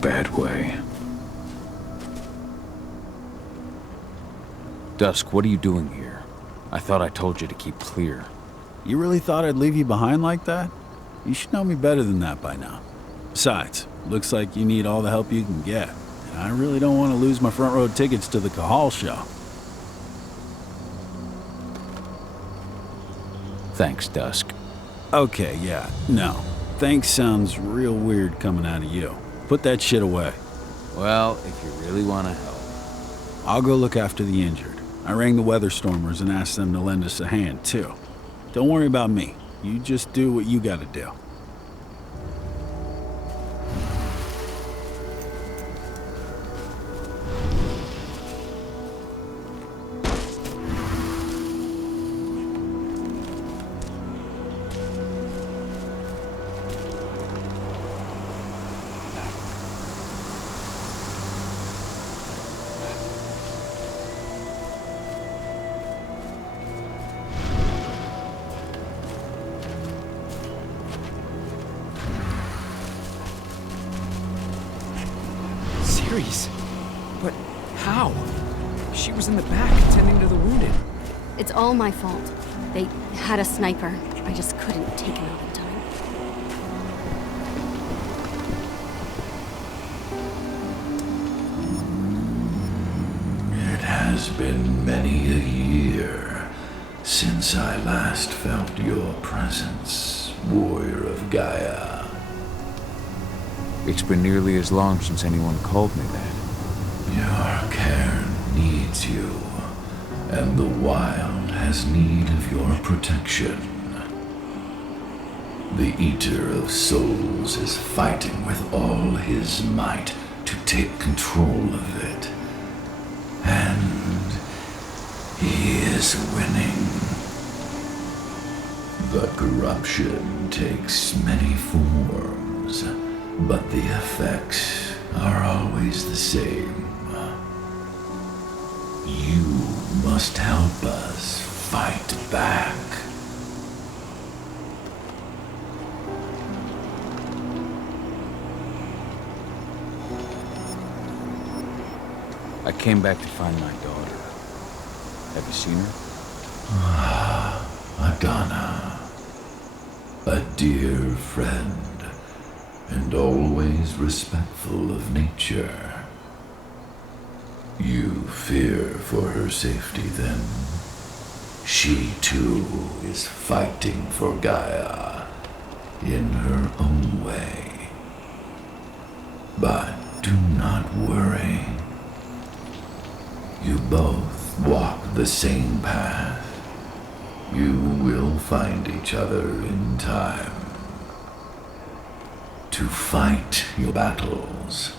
bad way. Dusk, what are you doing here? I thought I told you to keep clear. You really thought I'd leave you behind like that? You should know me better than that by now. Besides, looks like you need all the help you can get. And I really don't want to lose my front row tickets to the Cahal show. Thanks, Dusk. Okay, yeah, no. Thanks sounds real weird coming out of you. Put that shit away. Well, if you really want to help. I'll go look after the injured. I rang the weather stormers and asked them to lend us a hand, too. Don't worry about me. You just do what you gotta do. But how? She was in the back, tending to the wounded. It's all my fault. They had a sniper. I just couldn't take him out in time. It has been many a year since I last felt your presence, warrior of Gaia. It's been nearly as long since anyone called me that. Your cairn needs you, and the wild has need of your protection. The Eater of Souls is fighting with all his might to take control of it. And he is winning. The corruption takes many forms, but the effects are always the same. You must help us fight back. I came back to find my daughter. Have you seen her? Adana, a dear friend, and always respectful of nature. You fear for her safety, then? She, too, is fighting for Gaia in her own way. But do not worry. You both walk the same path. You will find each other in time. To fight your battles,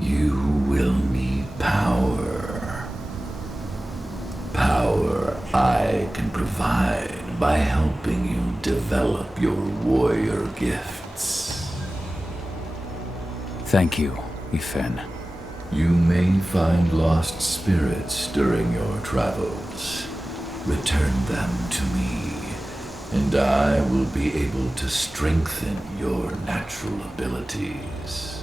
you will need power. Power I can provide by helping you develop your warrior gifts. Thank you, Ifen. You may find lost spirits during your travels. Return them to me, and I will be able to strengthen your natural abilities.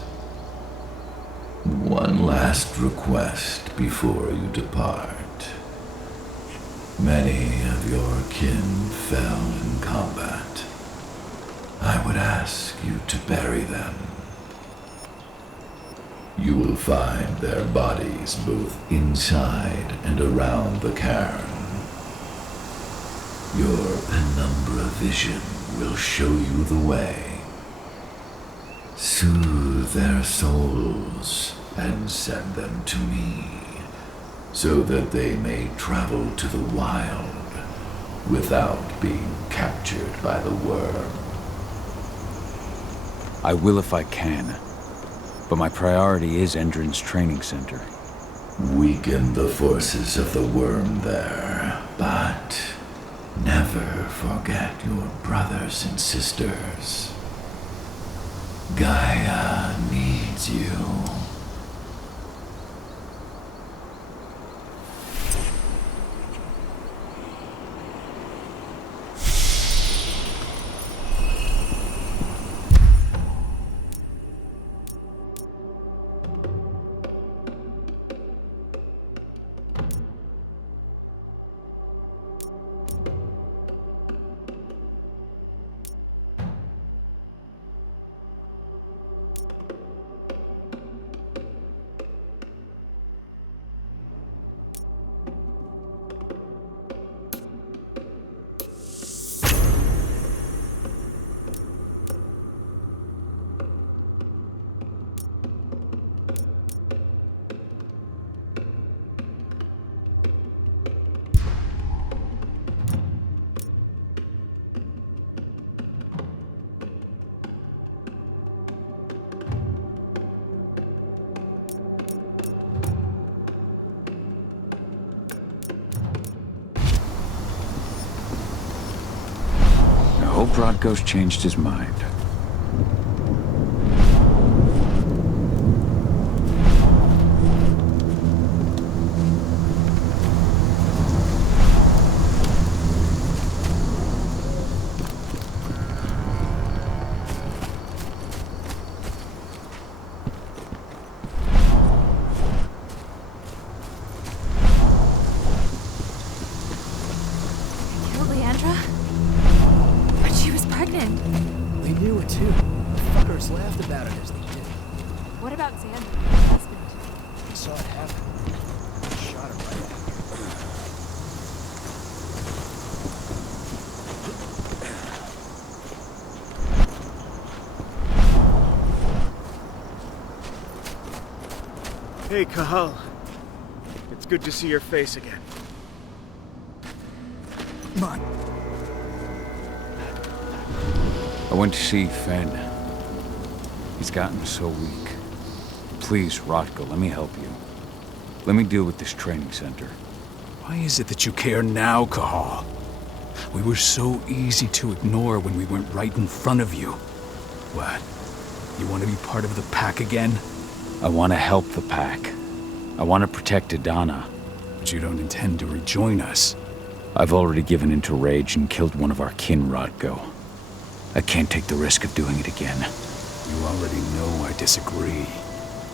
One last request before you depart. Many of your kin fell in combat. I would ask you to bury them. You will find their bodies both inside and around the cairn. Your penumbra vision will show you the way. Soothe their souls and send them to me, so that they may travel to the wild without being captured by the worm. I will if I can, but my priority is Endrin's training center. Weaken the forces of the worm there, but never forget your brothers and sisters. Gaia needs you. hope Rodko's changed his mind. Killed Leandra? But she was pregnant. They knew it too. The fuckers laughed about it as they did. What about Xander, her husband? They saw it happen. Shot her right after. Hey, Cahal. It's good to see your face again. Come on. I went to see Fenn. He's gotten so weak. Please, Rodko, let me help you. Let me deal with this training center. Why is it that you care now, Cahal? We were so easy to ignore when we went right in front of you. What? You want to be part of the pack again? I want to help the pack. I want to protect Adana. But you don't intend to rejoin us. I've already given in to rage and killed one of our kin, Rodko. I can't take the risk of doing it again. You already know I disagree.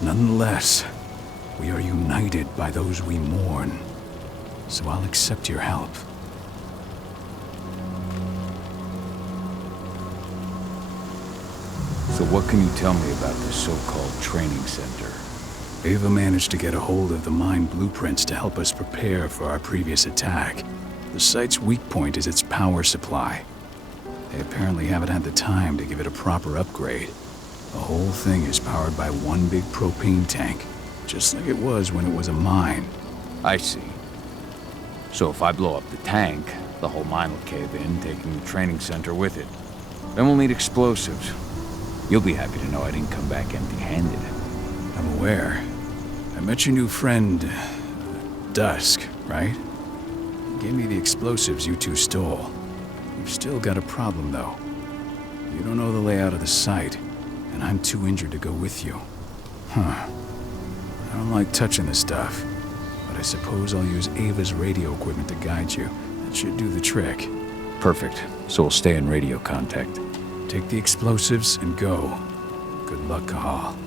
Nonetheless, we are united by those we mourn. So I'll accept your help. So what can you tell me about this so-called training center? Ava managed to get a hold of the mine blueprints to help us prepare for our previous attack. The site's weak point is its power supply. They apparently haven't had the time to give it a proper upgrade. The whole thing is powered by one big propane tank, just like it was when it was a mine. I see. So if I blow up the tank, the whole mine will cave in, taking the training center with it. Then we'll need explosives. You'll be happy to know I didn't come back empty-handed. I'm aware. I met your new friend, Dusk, right? He gave me the explosives you two stole. You've still got a problem, though. You don't know the layout of the site, and I'm too injured to go with you. Huh. I don't like touching the stuff, but I suppose I'll use Ava's radio equipment to guide you. That should do the trick. Perfect. So we'll stay in radio contact. Take the explosives and go. Good luck, Cahal.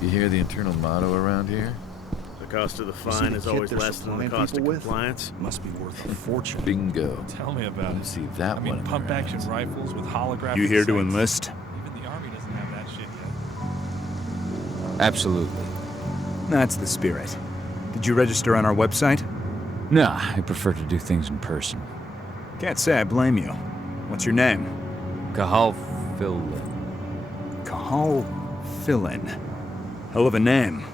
You hear the internal motto around here? The cost of the see fine the is kit always they're less than the supplying cost of people with? compliance. Must be worth a fortune. Bingo. Tell me about You it. see that I mean, one in pump their action hands. rifles with holographic You here to sights. enlist? Even the army doesn't have that shit yet. Absolutely. That's the spirit. Did you register on our website? Nah, I prefer to do things in person. Can't say I blame you. What's your name? Cahal Philin. Cahal Philin. Hell of a name.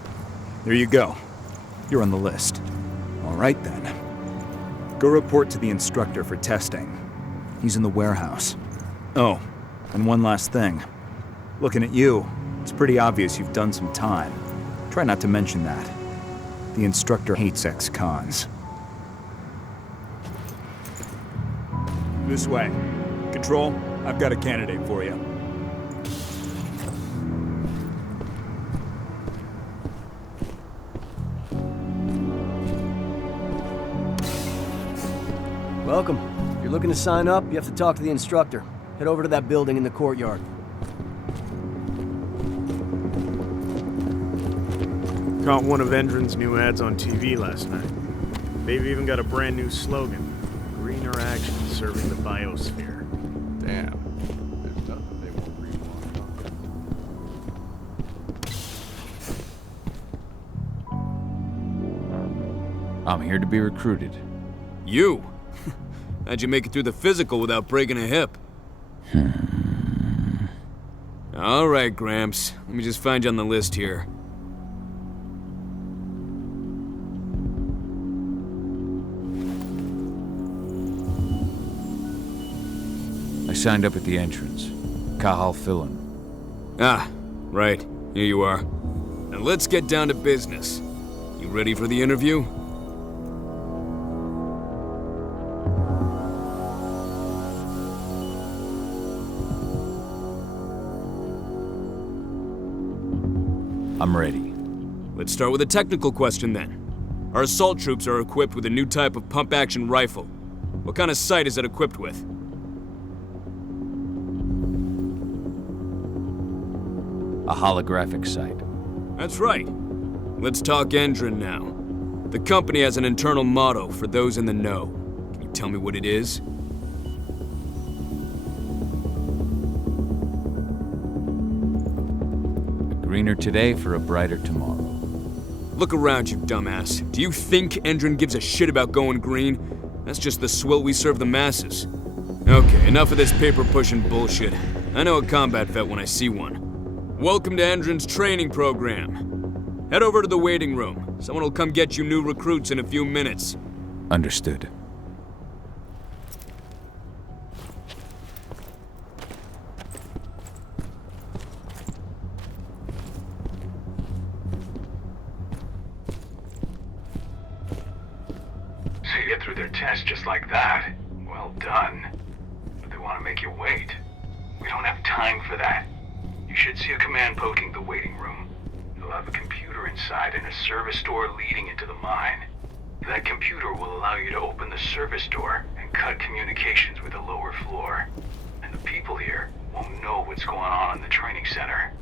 There you go. You're on the list. All right then. Go report to the instructor for testing. He's in the warehouse. Oh, and one last thing. Looking at you, it's pretty obvious you've done some time. Try not to mention that. The instructor hates ex-cons. This way. Control, I've got a candidate for you. Welcome. If you're looking to sign up, you have to talk to the instructor. Head over to that building in the courtyard. Caught one of Endron's new ads on TV last night. They've even got a brand new slogan. Greener more action serving the biosphere. Damn. There's nothing they won't read. I'm here to be recruited. You? How'd you make it through the physical without breaking a hip? All right, Gramps. Let me just find you on the list here. I signed up at the entrance. Cahal Fillin. Ah, right. Here you are. Now let's get down to business. You ready for the interview? I'm ready. Let's start with a technical question then. Our assault troops are equipped with a new type of pump-action rifle. What kind of sight is it equipped with? A holographic sight. That's right. Let's talk Endron now. The company has an internal motto for those in the know. Can you tell me what it is? A greener today for a brighter tomorrow. Look around, you dumbass. Do you think Endron gives a shit about going green? That's just the swill we serve the masses. Okay, enough of this paper-pushing bullshit. I know a combat vet when I see one. Welcome to Endron's training program. Head over to the waiting room. Someone will come get you new recruits in a few minutes. Understood. So you get through their test just like that. Well done. But they want to make you wait. We don't have time for that. You should see a command poking the waiting room. It'll have a computer inside and a service door leading into the mine. That computer will allow you to open the service door and cut communications with the lower floor. And the people here won't know what's going on in the training center.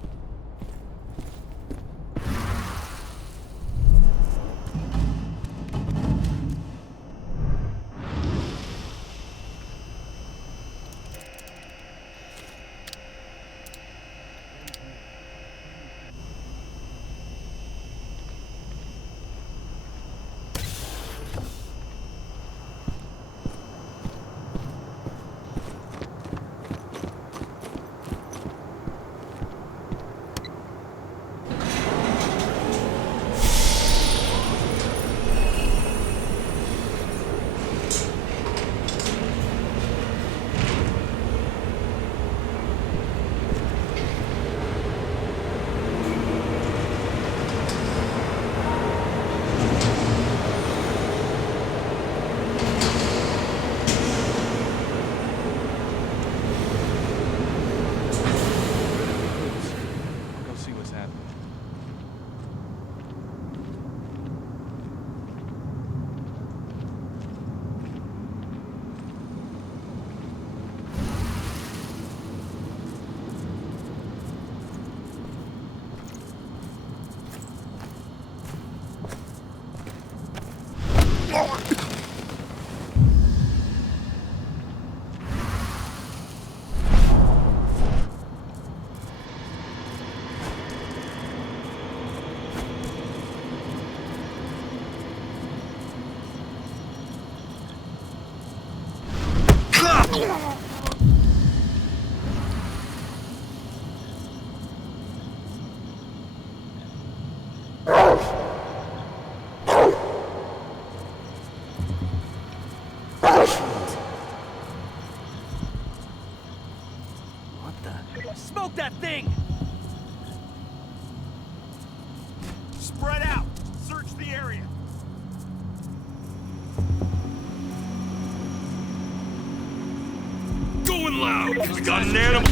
Smoke that thing! Spread out! Search the area! Going loud! We got an animal!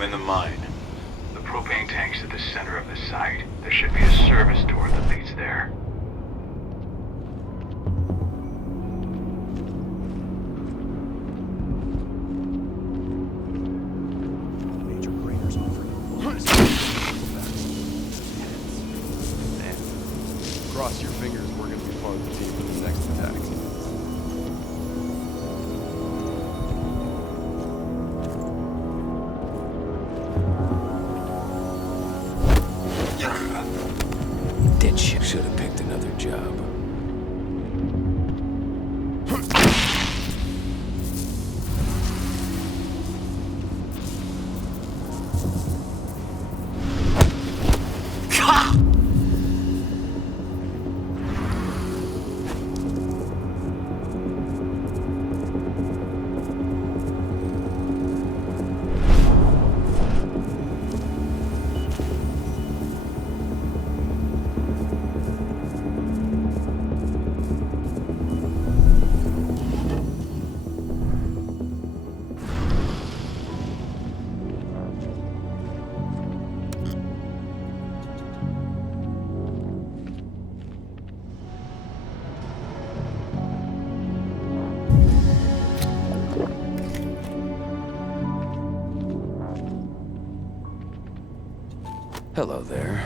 I'm in the mine. The propane tank's at the center of the site. There should be a service door that leads there. Major Grainer's offering Man, cross your fingers we're gonna be part of the team for the next attack. Ditch. Should have picked another job. Hello there.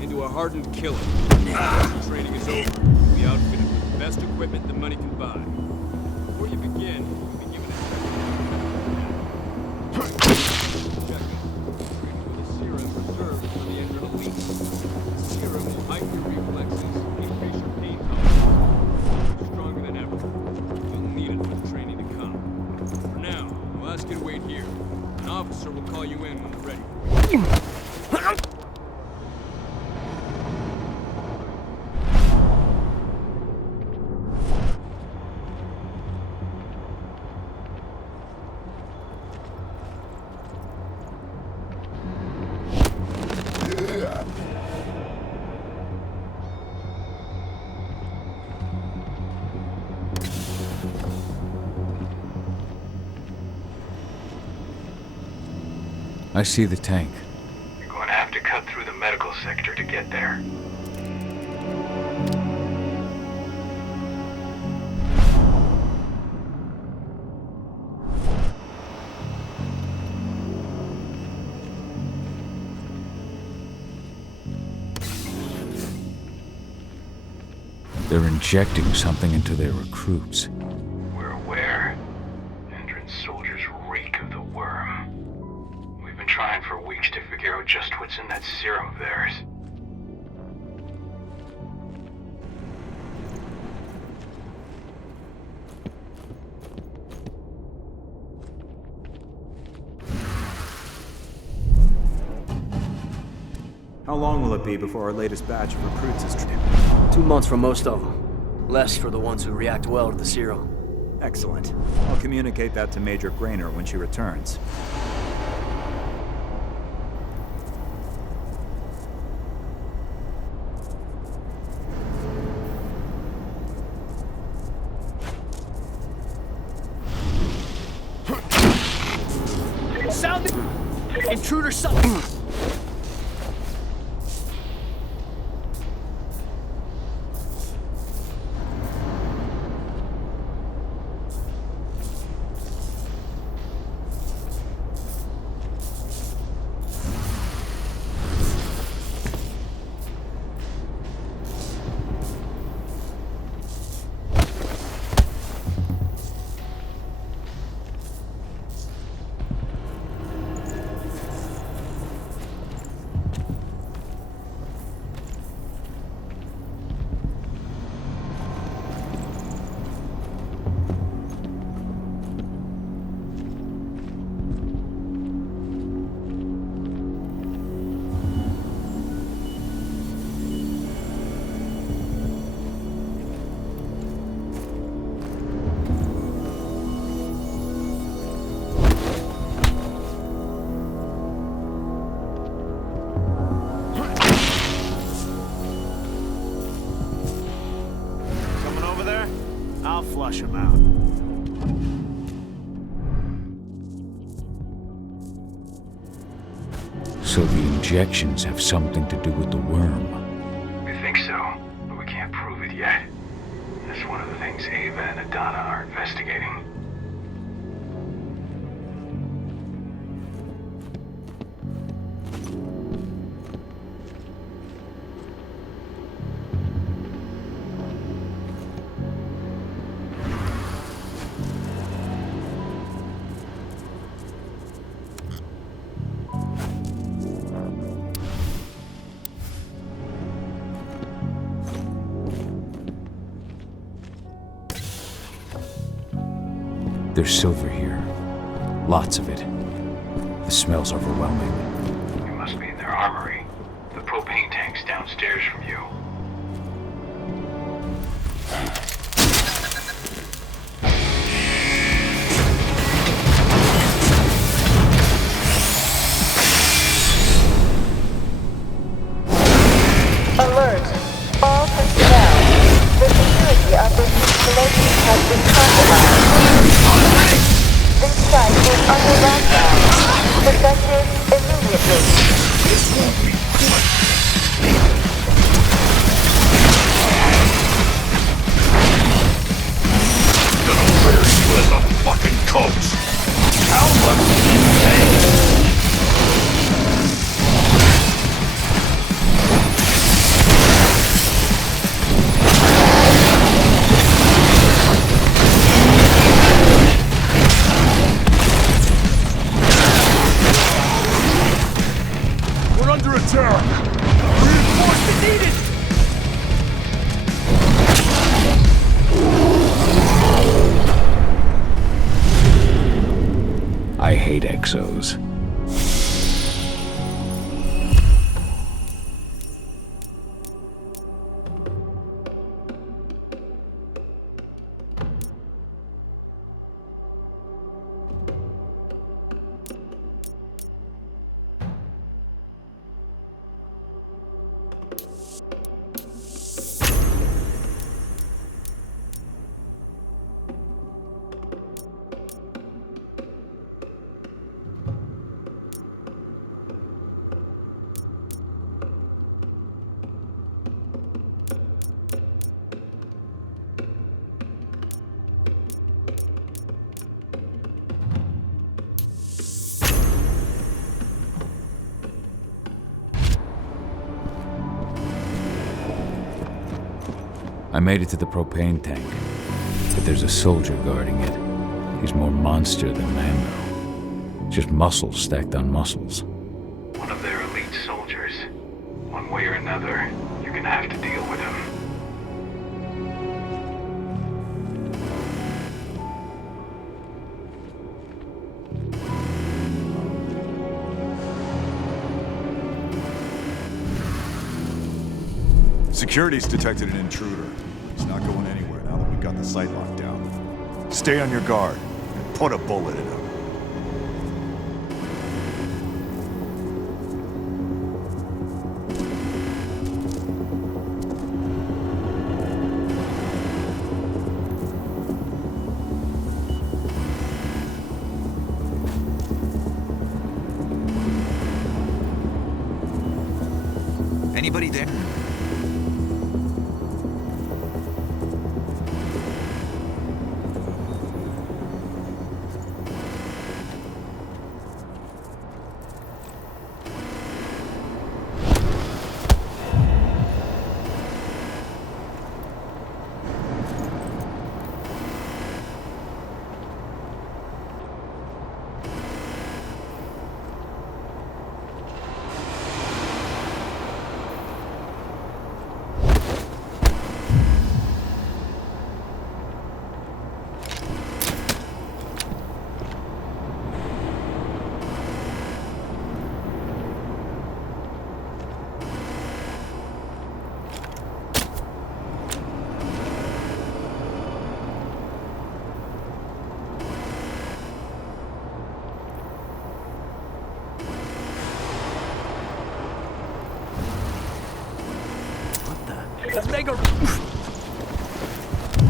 Into a hardened killer. Training is over. You'll be outfitted with the best equipment the money can buy. Before you begin, you'll be given a checkup. Training with a serum reserved for the Endron elite. The serum will heighten your reflexes, increase your pain tolerance. You're stronger than ever. You'll need it for the training to come. For now, I'll ask you to wait here. An officer will call you in when they're ready. I see the tank. You're going to have to cut through the medical sector to get there. They're injecting something into their recruits. We're aware. Endron soldiers reek of the worm. We've been trying for weeks to figure out just what's in that serum of theirs. How long will it be before our latest batch of recruits is 2 months for most of them. Less for the ones who react well to the serum. Excellent. I'll communicate that to Major Grainer when she returns. Sound! Intruder something! flush him out. So the injections have something to do with the worm. We think so, but we can't prove it yet. That's one of the things Ava and Adana are investigating. There's silver here. Lots of it. The smell's overwhelming. You must be in their armory. The propane tank's downstairs from you. Alert! All personnel. The security of this installation has been compromised. This site is under lockdown. Effective immediately. Gonna wear you as a fucking coach. How much do you pay? We're under attack! Reinforcement needed! I hate exos. I made it to the propane tank, but there's a soldier guarding it. He's more monster than man, though. Just muscles stacked on muscles. One of their elite soldiers. One way or another, you're gonna have to deal with him. Security's detected an intruder. He's not going anywhere now that we've got the site locked down. Stay on your guard and put a bullet in him. Anybody there?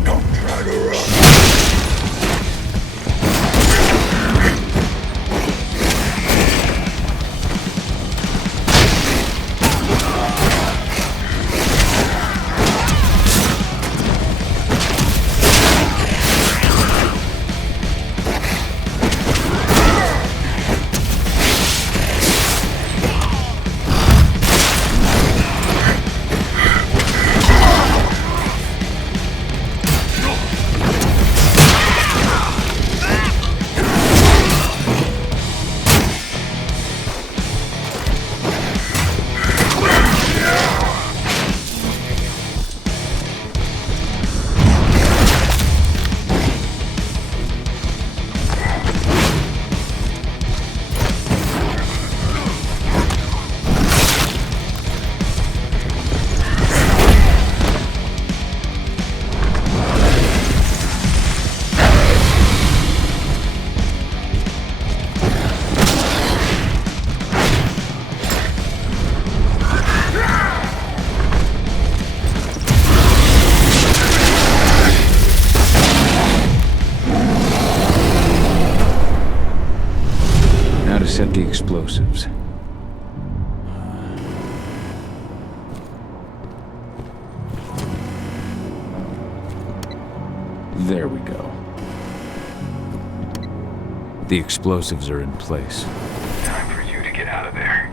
Don't try Set the explosives. There we go. The explosives are in place. Time for you to get out of there.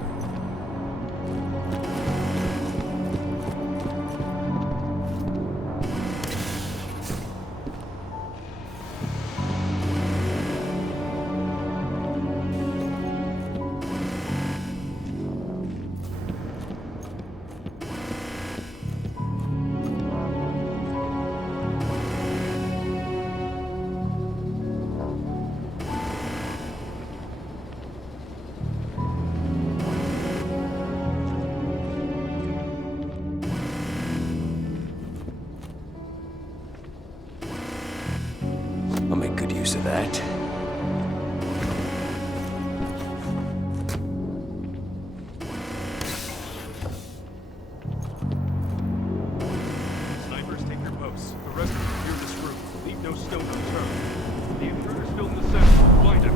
I'll make good use of that. Snipers, take your posts. The rest of you clear this room. Leave no stone unturned. The intruder's still in the center. Find him.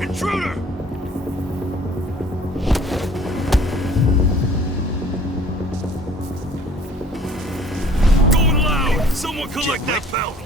Intruder! Going loud! Someone collect that belt!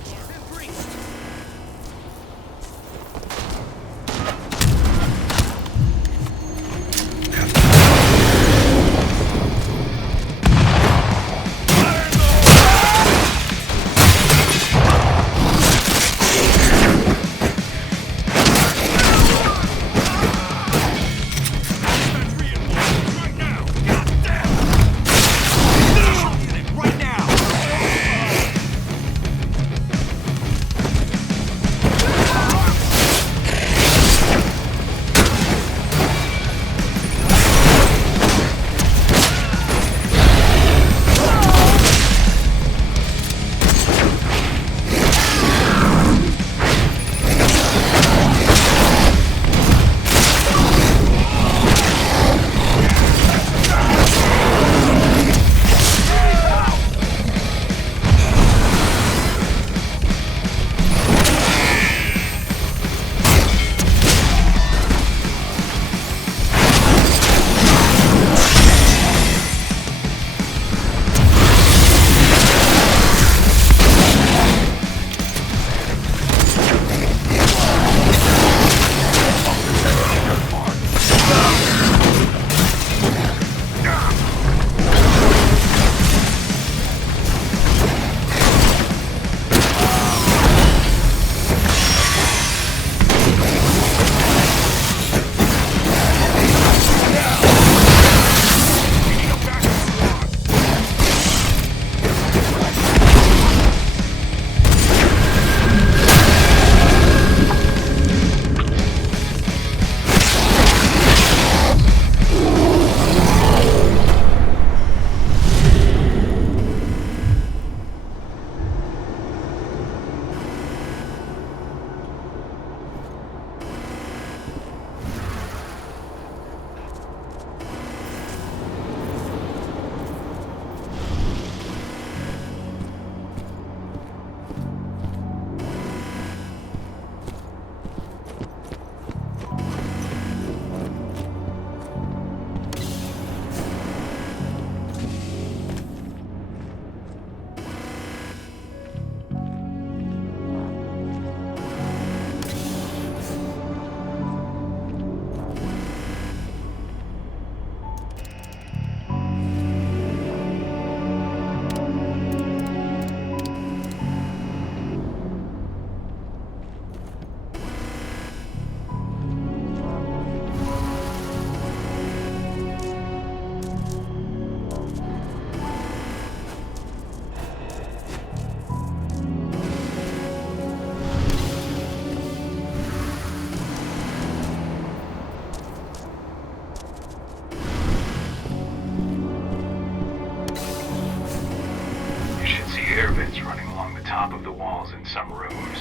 top of the walls in some rooms.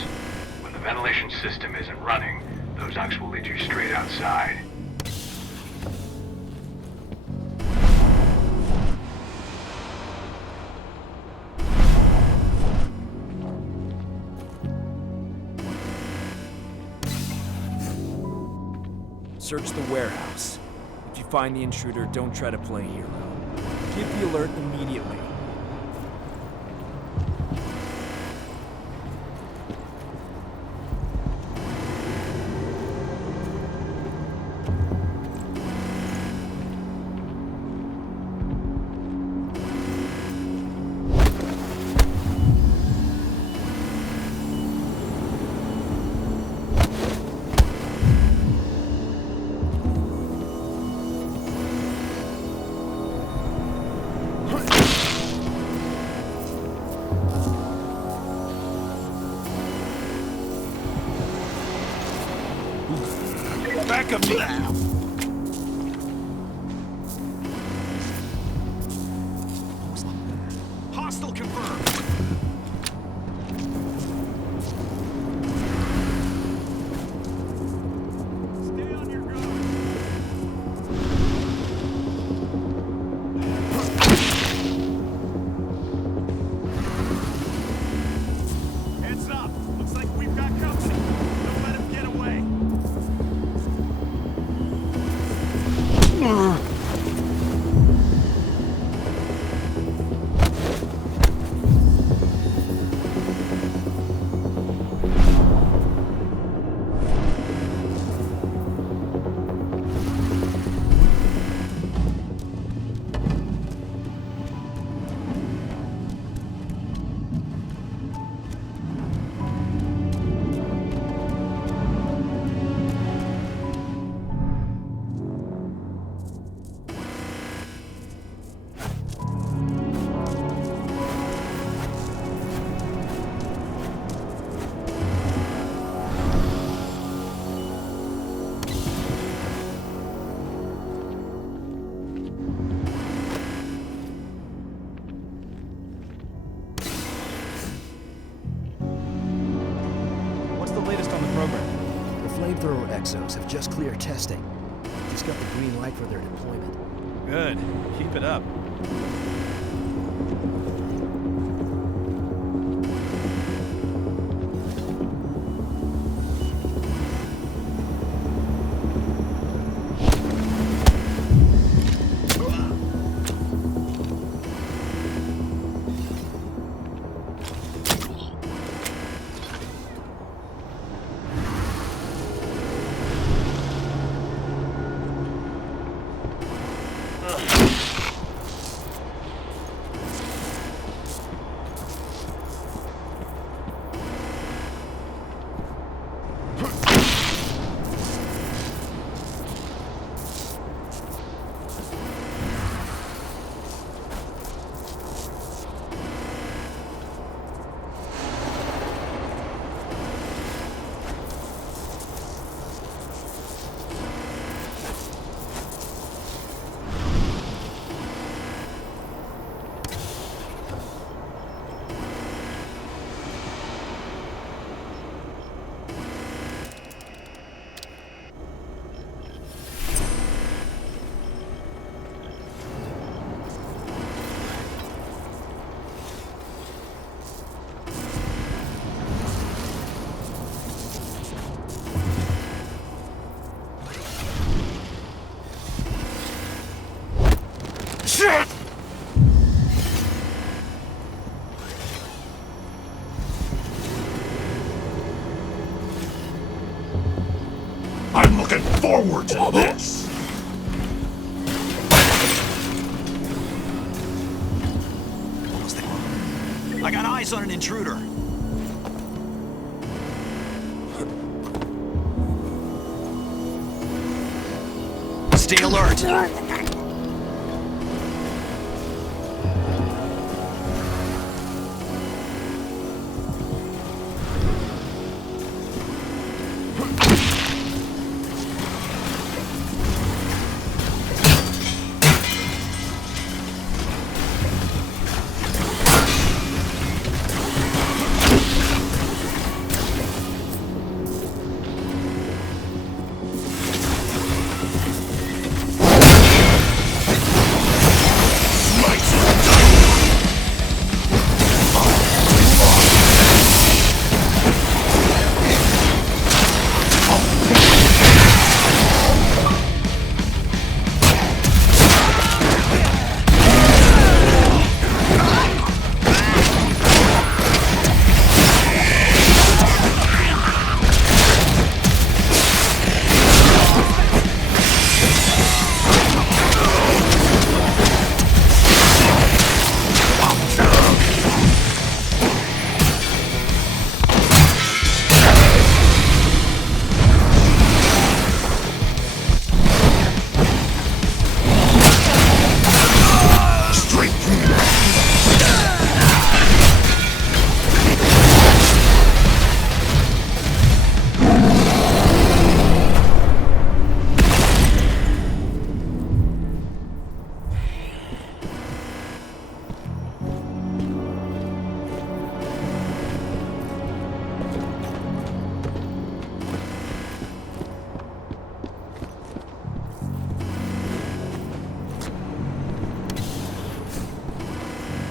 When the ventilation system isn't running, those ducts will lead you straight outside. Search the warehouse. If you find the intruder, don't try to play hero. Give the alert immediately. Back of me! Hostile confirmed. Stay on your guard. Heads up! Looks like we've got company. Don't let him get away. Flamethrower exos have just cleared testing. Just got the green light for their deployment. Good. Keep it up. Shit! I'm looking forward to this! I got eyes on an intruder. Stay alert.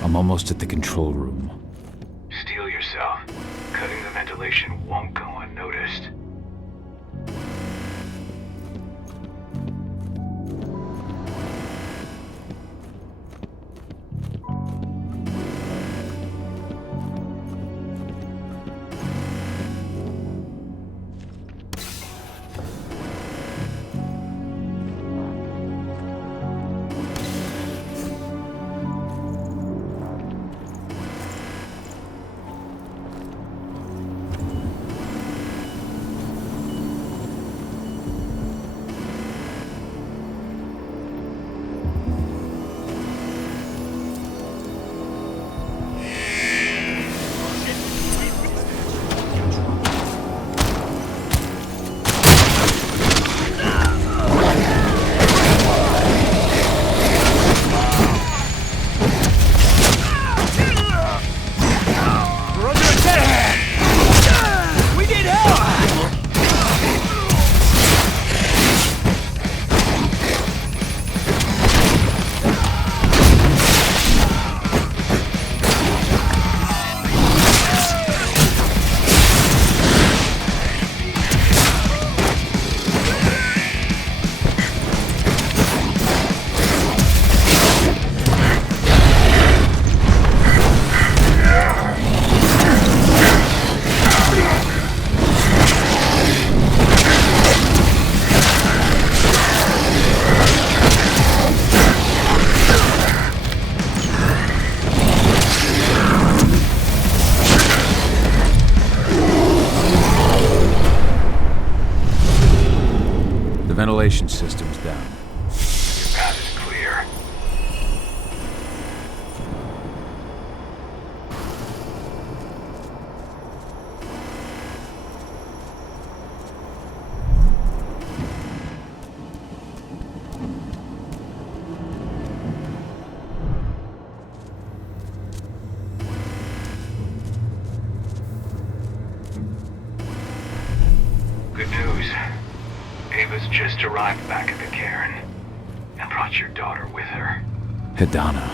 I'm almost at the control room. Steel yourself. Cutting the ventilation won't go unnoticed. Ventilation system's down. Your path is clear. Good news. Ava's just arrived back at the cairn and brought your daughter with her. Hidana.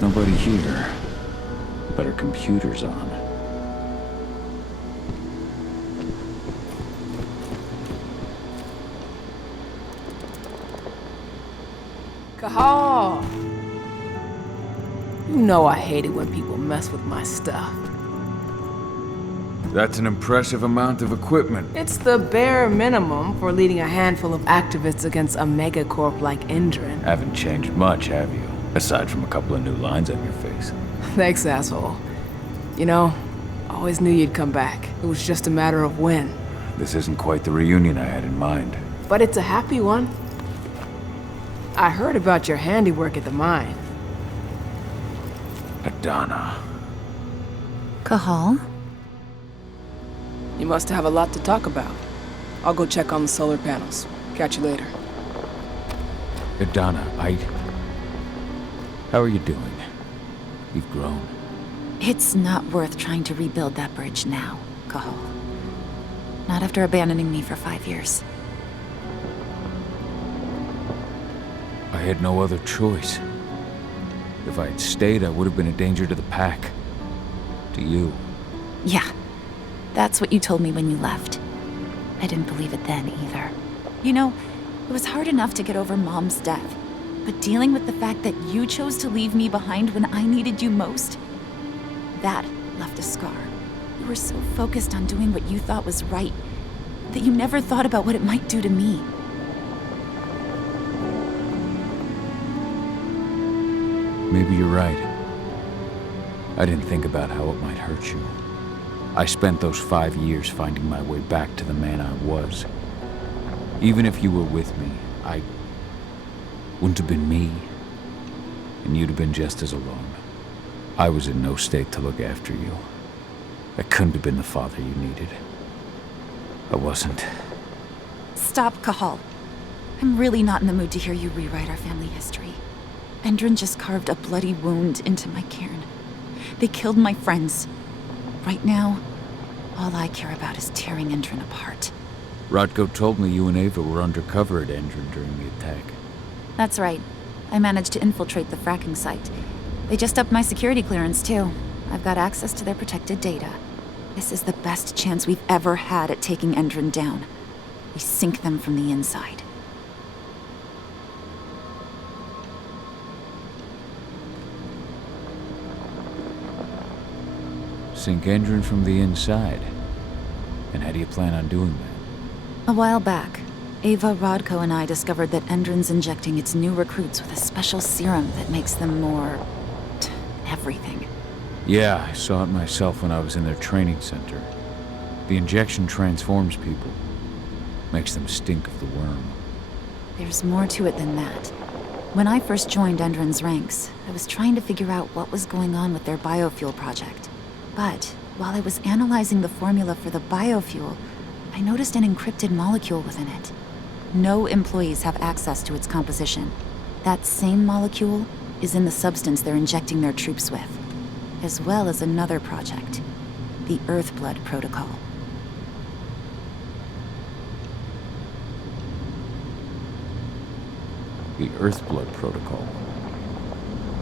Nobody here, but her computer's on. Cahal! You know I hate it when people mess with my stuff. That's an impressive amount of equipment. It's the bare minimum for leading a handful of activists against a megacorp like Endrin. Haven't changed much, have you? Aside from a couple of new lines on your face. Thanks, asshole. You know, I always knew you'd come back. It was just a matter of when. This isn't quite the reunion I had in mind. But it's a happy one. I heard about your handiwork at the mine. Adana. Cahal? You must have a lot to talk about. I'll go check on the solar panels. Catch you later. Adana, how are you doing? You've grown. It's not worth trying to rebuild that bridge now, Cahal. Not after abandoning me for 5 years. I had no other choice. If I had stayed, I would have been a danger to the pack. To you. Yeah. That's what you told me when you left. I didn't believe it then, either. You know, it was hard enough to get over Mom's death. But dealing with the fact that you chose to leave me behind when I needed you most, that left a scar. You were so focused on doing what you thought was right, that you never thought about what it might do to me. Maybe you're right. I didn't think about how it might hurt you. I spent those 5 years finding my way back to the man I was. Even if you were with me, I wouldn't have been me, and you'd have been just as alone. I was in no state to look after you. I couldn't have been the father you needed. I wasn't. Stop, Cahal. I'm really not in the mood to hear you rewrite our family history. Endrin just carved a bloody wound into my cairn. They killed my friends. Right now, all I care about is tearing Endrin apart. Rodko told me you and Ava were undercover at Endrin during the attack. That's right. I managed to infiltrate the fracking site. They just upped my security clearance, too. I've got access to their protected data. This is the best chance we've ever had at taking Endrin down. We sink them from the inside. Sink Endrin from the inside. And how do you plan on doing that? A while back, Ava, Rodko, and I discovered that Endrin's injecting its new recruits with a special serum that makes them more... everything. Yeah, I saw it myself when I was in their training center. The injection transforms people. Makes them stink of the worm. There's more to it than that. When I first joined Endrin's ranks, I was trying to figure out what was going on with their biofuel project. But while I was analyzing the formula for the biofuel, I noticed an encrypted molecule within it. No employees have access to its composition. That same molecule is in the substance they're injecting their troops with, as well as another project, the Earthblood Protocol. The Earthblood Protocol.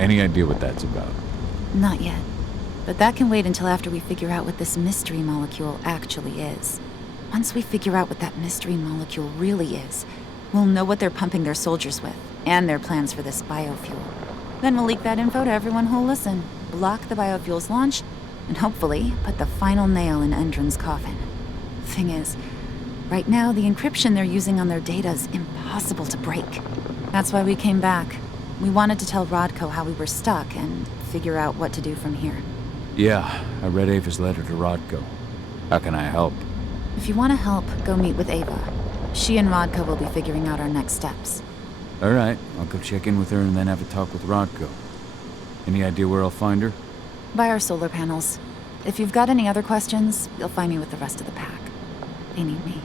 Any idea what that's about? Not yet. But that can wait until after we figure out what this mystery molecule actually is. Once we figure out what that mystery molecule really is, we'll know what they're pumping their soldiers with, and their plans for this biofuel. Then we'll leak that info to everyone who'll listen, block the biofuel's launch, and hopefully put the final nail in Endrin's coffin. Thing is, right now the encryption they're using on their data is impossible to break. That's why we came back. We wanted to tell Rodko how we were stuck and figure out what to do from here. Yeah, I read Ava's letter to Rodko. How can I help? If you want to help, go meet with Ava. She and Rodko will be figuring out our next steps. All right, I'll go check in with her and then have a talk with Rodko. Any idea where I'll find her? By our solar panels. If you've got any other questions, you'll find me with the rest of the pack. They need me.